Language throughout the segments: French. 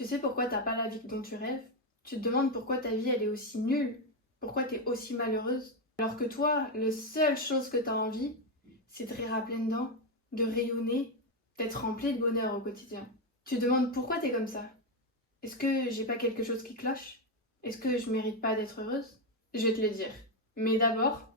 Tu sais pourquoi t'as pas la vie dont tu rêves? Tu te demandes pourquoi ta vie elle est aussi nulle? Pourquoi t'es aussi malheureuse? Alors que toi, la seule chose que t'as envie, c'est de rire à pleines dents, de rayonner, d'être rempli de bonheur au quotidien. Tu te demandes pourquoi t'es comme ça? Est-ce que j'ai pas quelque chose qui cloche? Est-ce que je mérite pas d'être heureuse? Je vais te le dire. Mais d'abord,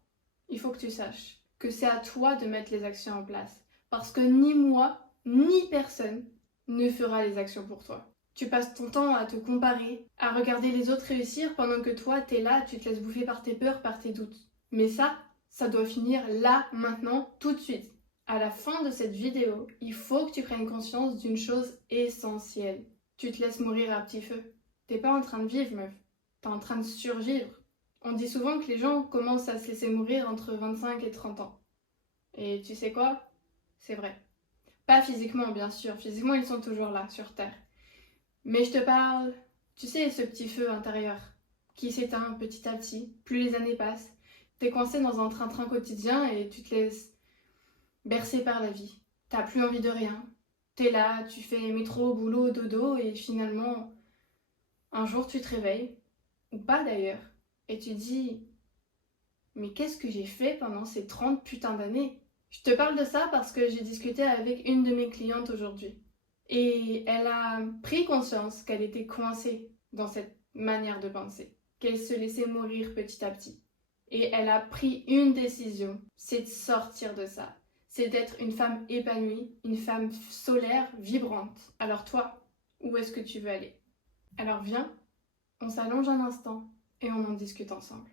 il faut que tu saches que c'est à toi de mettre les actions en place. Parce que ni moi, ni personne ne fera les actions pour toi. Tu passes ton temps à te comparer, à regarder les autres réussir pendant que toi, t'es là, tu te laisses bouffer par tes peurs, par tes doutes. Mais ça doit finir là, maintenant, tout de suite. À la fin de cette vidéo, il faut que tu prennes conscience d'une chose essentielle. Tu te laisses mourir à petit feu. T'es pas en train de vivre, meuf. T'es en train de survivre. On dit souvent que les gens commencent à se laisser mourir entre 25 et 30 ans. Et tu sais quoi? C'est vrai. Pas physiquement, bien sûr. Physiquement, ils sont toujours là, sur Terre. Mais je te parle, tu sais, ce petit feu intérieur qui s'éteint petit à petit, plus les années passent. T'es coincé dans un train-train quotidien et tu te laisses bercer par la vie. T'as plus envie de rien. T'es là, tu fais métro, boulot, dodo et finalement, un jour tu te réveilles, ou pas d'ailleurs, et tu dis mais qu'est-ce que j'ai fait pendant ces 30 putains d'années? Je te parle de ça parce que j'ai discuté avec une de mes clientes aujourd'hui. Et elle a pris conscience qu'elle était coincée dans cette manière de penser, qu'elle se laissait mourir petit à petit. Et elle a pris une décision, c'est de sortir de ça. C'est d'être une femme épanouie, une femme solaire, vibrante. Alors toi, où est-ce que tu veux aller? Alors viens, on s'allonge un instant et on en discute ensemble.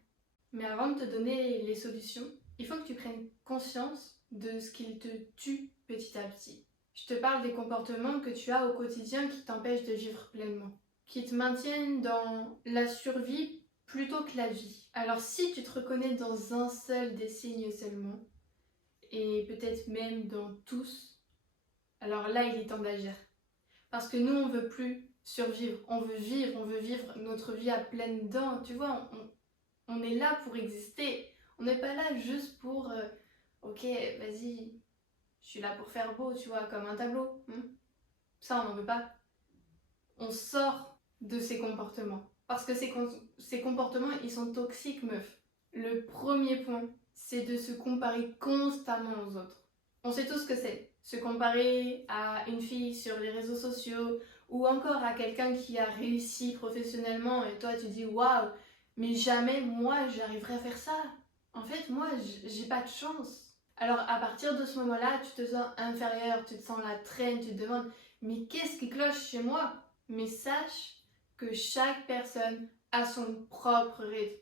Mais avant de te donner les solutions, il faut que tu prennes conscience de ce qui te tue petit à petit. Je te parle des comportements que tu as au quotidien qui t'empêchent de vivre pleinement, qui te maintiennent dans la survie plutôt que la vie. Alors si tu te reconnais dans un seul des signes seulement, et peut-être même dans tous, alors là il est temps d'agir. Parce que nous on veut plus survivre, on veut vivre notre vie à pleines dents, tu vois, on est là pour exister. On n'est pas là juste pour ok, vas-y, je suis là pour faire beau, tu vois, comme un tableau. Ça, on n'en veut pas. On sort de ces comportements. Parce que ces comportements, ils sont toxiques, meuf. Le premier point, c'est de se comparer constamment aux autres. On sait tous ce que c'est. Se comparer à une fille sur les réseaux sociaux ou encore à quelqu'un qui a réussi professionnellement et toi tu dis waouh, mais jamais moi j'arriverai à faire ça. En fait, moi j'ai pas de chance. Alors à partir de ce moment-là, tu te sens inférieur, tu te sens la traîne, tu te demandes mais qu'est-ce qui cloche chez moi? Mais sache que chaque personne a son propre rythme.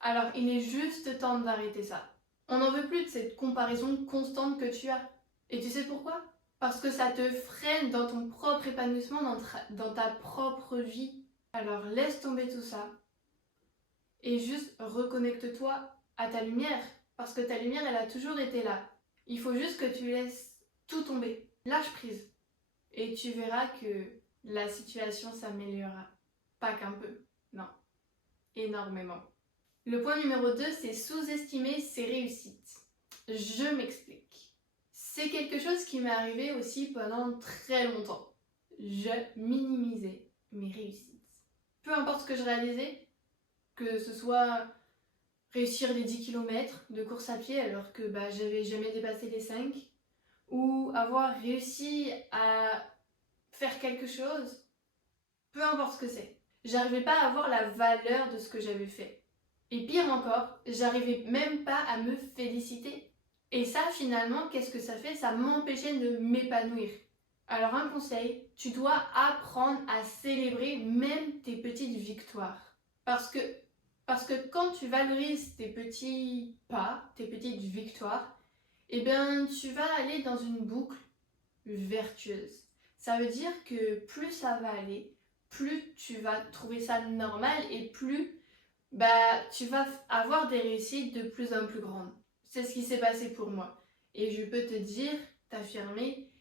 Alors il est juste temps d'arrêter ça. On n'en veut plus de cette comparaison constante que tu as. Et tu sais pourquoi? Parce que ça te freine dans ton propre épanouissement, dans ta propre vie. Alors laisse tomber tout ça et juste reconnecte-toi à ta lumière. Parce que ta lumière, elle a toujours été là. Il faut juste que tu laisses tout tomber. Lâche prise. Et tu verras que la situation s'améliorera. Pas qu'un peu, non, énormément. Le point numéro 2, c'est sous-estimer ses réussites. Je m'explique. C'est quelque chose qui m'est arrivé aussi pendant très longtemps. Je minimisais mes réussites. Peu importe ce que je réalisais, que ce soit réussir les 10 km de course à pied alors que j'avais jamais dépassé les 5, ou avoir réussi à faire quelque chose, peu importe ce que c'est. J'arrivais pas à voir la valeur de ce que j'avais fait. Et pire encore, j'arrivais même pas à me féliciter. Et ça, finalement, qu'est-ce que ça fait? Ça m'empêchait de m'épanouir. Alors un conseil, tu dois apprendre à célébrer même tes petites victoires. Parce que quand tu valorises tes petits pas, tes petites victoires, eh bien tu vas aller dans une boucle vertueuse. Ça veut dire que plus ça va aller, plus tu vas trouver ça normal et plus tu vas avoir des réussites de plus en plus grandes. C'est ce qui s'est passé pour moi. Et je peux te dire, t'affirmer,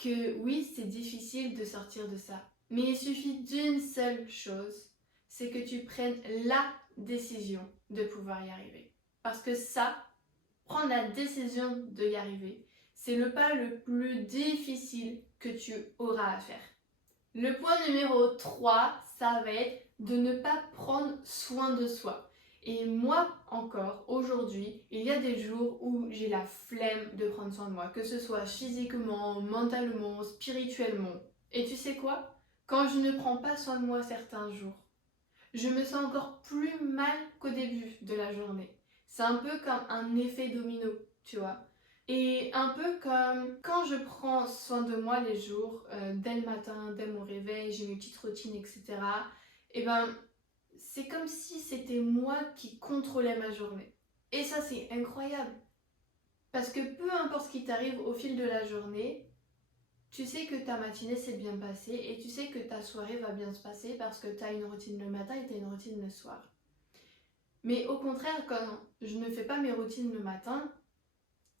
que oui, c'est difficile de sortir de ça. Mais il suffit d'une seule chose, c'est que tu prennes la décision de pouvoir y arriver. Parce que ça, prendre la décision de y arriver, c'est le pas le plus difficile que tu auras à faire. Le point numéro 3, ça va être de ne pas prendre soin de soi. Et moi encore, aujourd'hui, il y a des jours où j'ai la flemme de prendre soin de moi, que ce soit physiquement, mentalement, spirituellement. Et tu sais quoi? Quand je ne prends pas soin de moi certains jours, je me sens encore plus mal qu'au début de la journée. C'est un peu comme un effet domino, tu vois. Et un peu comme quand je prends soin de moi les jours, dès le matin, dès mon réveil, j'ai mes petites routines, etc. Et ben, c'est comme si c'était moi qui contrôlais ma journée. Et ça, c'est incroyable. Parce que peu importe ce qui t'arrive au fil de la journée, tu sais que ta matinée s'est bien passée et tu sais que ta soirée va bien se passer parce que tu as une routine le matin et tu as une routine le soir. Mais au contraire, quand je ne fais pas mes routines le matin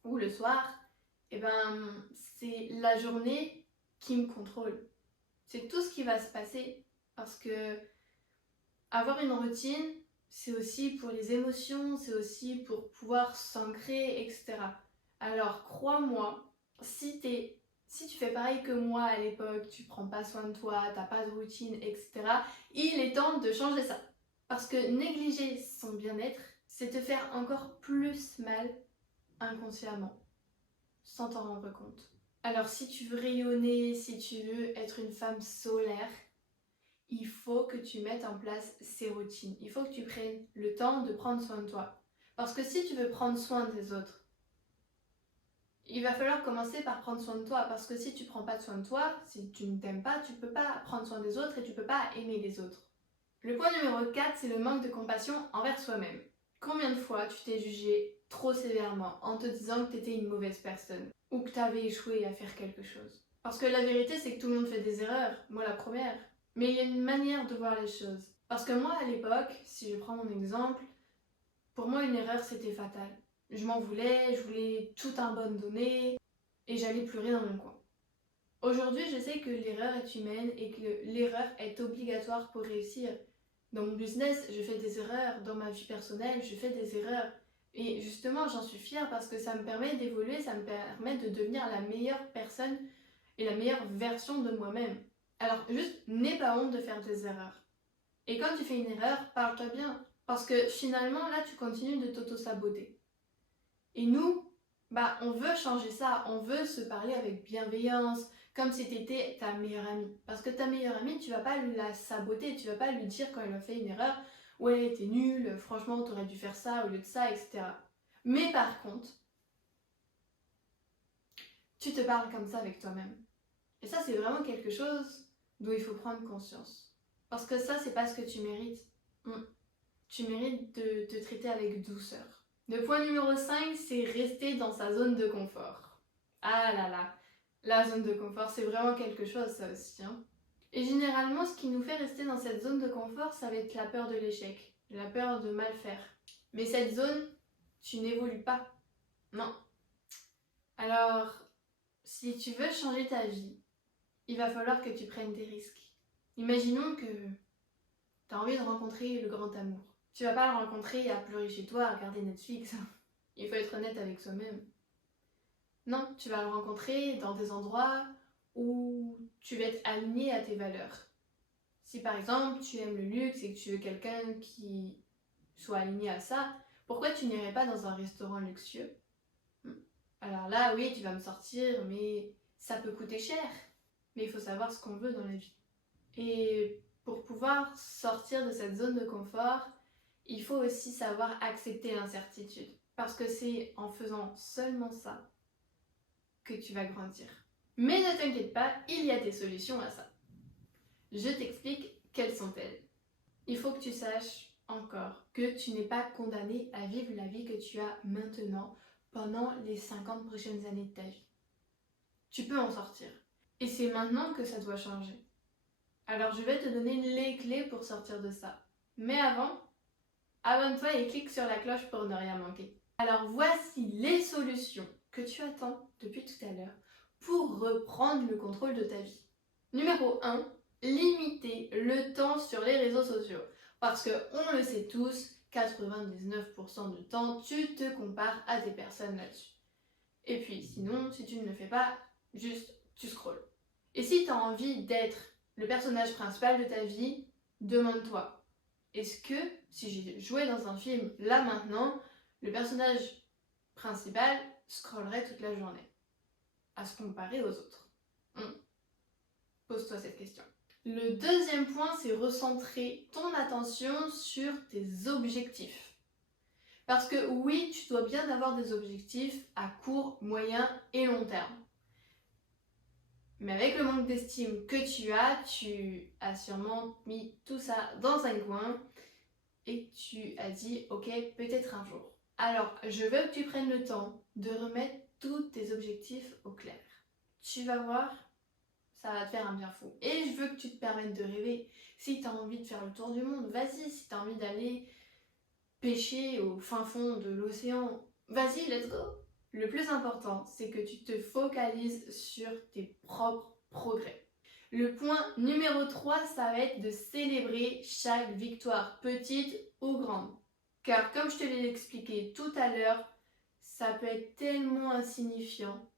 ou le soir, eh ben, c'est la journée qui me contrôle. C'est tout ce qui va se passer parce que avoir une routine, c'est aussi pour les émotions, c'est aussi pour pouvoir s'ancrer, etc. Alors crois-moi, si tu fais pareil que moi à l'époque, tu prends pas soin de toi, t'as pas de routine, etc., il est temps de changer ça. Parce que négliger son bien-être, c'est te faire encore plus mal inconsciemment, sans t'en rendre compte. Alors si tu veux rayonner, si tu veux être une femme solaire, il faut que tu mettes en place ces routines. Il faut que tu prennes le temps de prendre soin de toi. Parce que si tu veux prendre soin des autres, il va falloir commencer par prendre soin de toi. Parce que si tu ne prends pas soin de toi, si tu ne t'aimes pas, tu ne peux pas prendre soin des autres et tu ne peux pas aimer les autres. Le point numéro 4, c'est le manque de compassion envers soi-même. Combien de fois tu t'es jugé trop sévèrement en te disant que tu étais une mauvaise personne ou que tu avais échoué à faire quelque chose? Parce que la vérité, c'est que tout le monde fait des erreurs, moi la première. Mais il y a une manière de voir les choses. Parce que moi, à l'époque, si je prends mon exemple, pour moi, une erreur, c'était fatal. Je m'en voulais, je voulais tout abandonner et j'allais pleurer dans mon coin. Aujourd'hui, je sais que l'erreur est humaine et que l'erreur est obligatoire pour réussir. Dans mon business, je fais des erreurs. Dans ma vie personnelle, je fais des erreurs. Et justement, j'en suis fière parce que ça me permet d'évoluer, ça me permet de devenir la meilleure personne et la meilleure version de moi-même. Alors, juste, n'aie pas honte de faire des erreurs. Et quand tu fais une erreur, parle-toi bien. Parce que finalement, là, tu continues de t'auto-saboter. Et nous, on veut changer ça. On veut se parler avec bienveillance, comme si t'étais ta meilleure amie. Parce que ta meilleure amie, tu vas pas la saboter, tu vas pas lui dire quand elle a fait une erreur, ouais, elle était nulle, franchement, t'aurais dû faire ça au lieu de ça, etc. Mais par contre, tu te parles comme ça avec toi-même. Et ça, c'est vraiment quelque chose dont il faut prendre conscience. Parce que ça, c'est pas ce que tu mérites. Tu mérites de te traiter avec douceur. Le point numéro 5, c'est rester dans sa zone de confort. Ah là là, la zone de confort, c'est vraiment quelque chose, ça aussi. Et généralement, ce qui nous fait rester dans cette zone de confort, ça va être la peur de l'échec, la peur de mal faire. Mais cette zone, tu n'évolues pas. Non. Alors, si tu veux changer ta vie, il va falloir que tu prennes des risques. Imaginons que tu as envie de rencontrer le grand amour. Tu vas pas le rencontrer à pleurer chez toi, à regarder Netflix. Il faut être honnête avec soi-même. Non, tu vas le rencontrer dans des endroits où tu vas être aligné à tes valeurs. Si par exemple tu aimes le luxe et que tu veux quelqu'un qui soit aligné à ça, pourquoi tu n'irais pas dans un restaurant luxueux? Alors là, oui, tu vas me sortir, mais ça peut coûter cher. Mais il faut savoir ce qu'on veut dans la vie. Et pour pouvoir sortir de cette zone de confort, il faut aussi savoir accepter l'incertitude. Parce que c'est en faisant seulement ça que tu vas grandir. Mais ne t'inquiète pas, il y a des solutions à ça. Je t'explique quelles sont-elles. Il faut que tu saches encore que tu n'es pas condamné à vivre la vie que tu as maintenant pendant les 50 prochaines années de ta vie. Tu peux en sortir. Et c'est maintenant que ça doit changer. Alors je vais te donner les clés pour sortir de ça. Mais avant, abonne-toi et clique sur la cloche pour ne rien manquer. Alors voici les solutions que tu attends depuis tout à l'heure pour reprendre le contrôle de ta vie. Numéro 1, limiter le temps sur les réseaux sociaux. Parce que on le sait tous, 99% du temps, tu te compares à des personnes là-dessus. Et puis sinon, si tu ne le fais pas, juste tu scrolles. Et si tu as envie d'être le personnage principal de ta vie, demande-toi, est-ce que si j'ai joué dans un film là maintenant, le personnage principal scrollerait toute la journée à se comparer aux autres? Pose-toi cette question. Le deuxième point, c'est recentrer ton attention sur tes objectifs. Parce que oui, tu dois bien avoir des objectifs à court, moyen et long terme. Mais avec le manque d'estime que tu as sûrement mis tout ça dans un coin et tu as dit ok, peut-être un jour. Alors, je veux que tu prennes le temps de remettre tous tes objectifs au clair. Tu vas voir, ça va te faire un bien fou. Et je veux que tu te permettes de rêver. Si tu as envie de faire le tour du monde, vas-y. Si tu as envie d'aller pêcher au fin fond de l'océan, vas-y, let's go. Le plus important, c'est que tu te focalises sur tes propres progrès. Le point numéro 3, ça va être de célébrer chaque victoire, petite ou grande. Car comme je te l'ai expliqué tout à l'heure, ça peut être tellement insignifiant,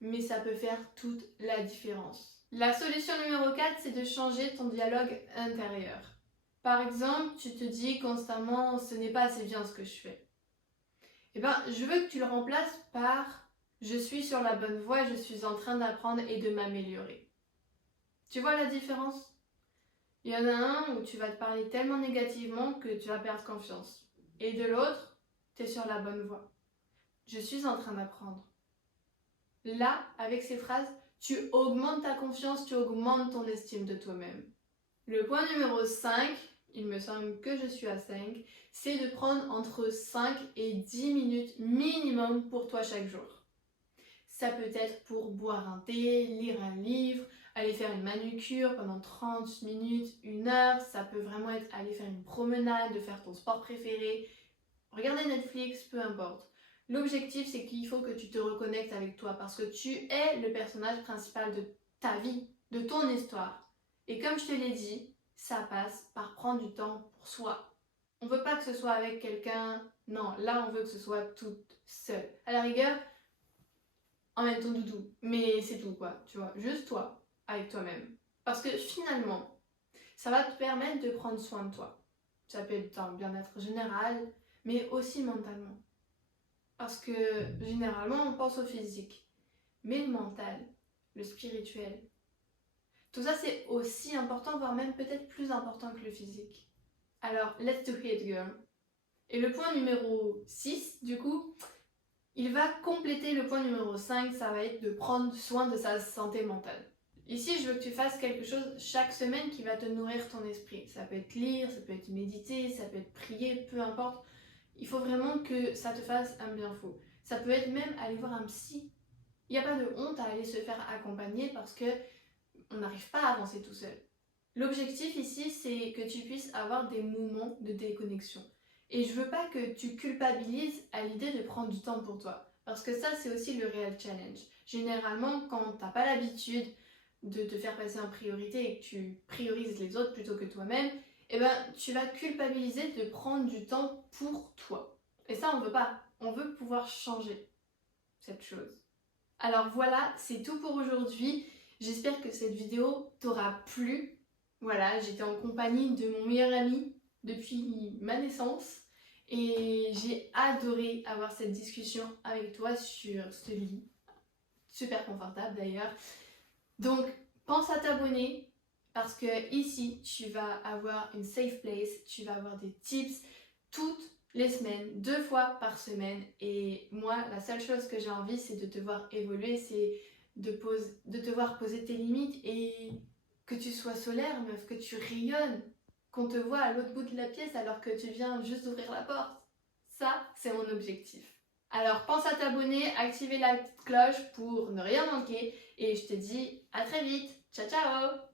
mais ça peut faire toute la différence. La solution numéro 4, c'est de changer ton dialogue intérieur. Par exemple, tu te dis constamment « ce n'est pas assez bien ce que je fais ». Eh bien, je veux que tu le remplaces par « je suis sur la bonne voie, je suis en train d'apprendre et de m'améliorer ». Tu vois la différence? Il y en a un où tu vas te parler tellement négativement que tu vas perdre confiance. Et de l'autre, tu es sur la bonne voie. Je suis en train d'apprendre. Là, avec ces phrases, tu augmentes ta confiance, tu augmentes ton estime de toi-même. Le point numéro 5, il me semble que je suis à 5, c'est de prendre entre 5 et 10 minutes minimum pour toi chaque jour. Ça peut être pour boire un thé, lire un livre, aller faire une manucure pendant 30 minutes, 1 heure. Ça peut vraiment être aller faire une promenade, de faire ton sport préféré, regarder Netflix, peu importe. L'objectif, c'est qu'il faut que tu te reconnectes avec toi parce que tu es le personnage principal de ta vie, de ton histoire. Et comme je te l'ai dit, ça passe par prendre du temps pour soi. On veut pas que ce soit avec quelqu'un, non, là on veut que ce soit toute seule. À la rigueur, emmène ton doudou, mais c'est tout quoi, tu vois, juste toi, avec toi-même. Parce que finalement, ça va te permettre de prendre soin de toi. Ça peut être un bien-être général, mais aussi mentalement. Parce que généralement, on pense au physique, mais le mental, le spirituel, tout ça c'est aussi important, voire même peut-être plus important que le physique. Alors, let's do it, girl. Et le point numéro 6, du coup, il va compléter le point numéro 5, ça va être de prendre soin de sa santé mentale. Ici, je veux que tu fasses quelque chose chaque semaine qui va te nourrir ton esprit. Ça peut être lire, ça peut être méditer, ça peut être prier, peu importe. Il faut vraiment que ça te fasse un bien fou. Ça peut être même aller voir un psy. Il n'y a pas de honte à aller se faire accompagner parce que on n'arrive pas à avancer tout seul. L'objectif ici, c'est que tu puisses avoir des moments de déconnexion. Et je veux pas que tu culpabilises à l'idée de prendre du temps pour toi. Parce que ça, c'est aussi le réel challenge. Généralement, quand t'as pas l'habitude de te faire passer en priorité et que tu priorises les autres plutôt que toi-même, eh ben, tu vas culpabiliser de prendre du temps pour toi. Et ça, on veut pas. On veut pouvoir changer cette chose. Alors voilà, c'est tout pour aujourd'hui. J'espère que cette vidéo t'aura plu. Voilà, j'étais en compagnie de mon meilleur ami depuis ma naissance et j'ai adoré avoir cette discussion avec toi sur ce lit. Super confortable d'ailleurs. Donc, pense à t'abonner parce que ici, tu vas avoir une safe place, tu vas avoir des tips toutes les semaines, 2 fois par semaine. Et moi, la seule chose que j'ai envie, c'est de te voir évoluer, c'est de te voir poser tes limites et que tu sois solaire, meuf, que tu rayonnes, qu'on te voit à l'autre bout de la pièce alors que tu viens juste d'ouvrir la porte. Ça, c'est mon objectif. Alors, pense à t'abonner, activer la petite cloche pour ne rien manquer et je te dis à très vite. Ciao, ciao!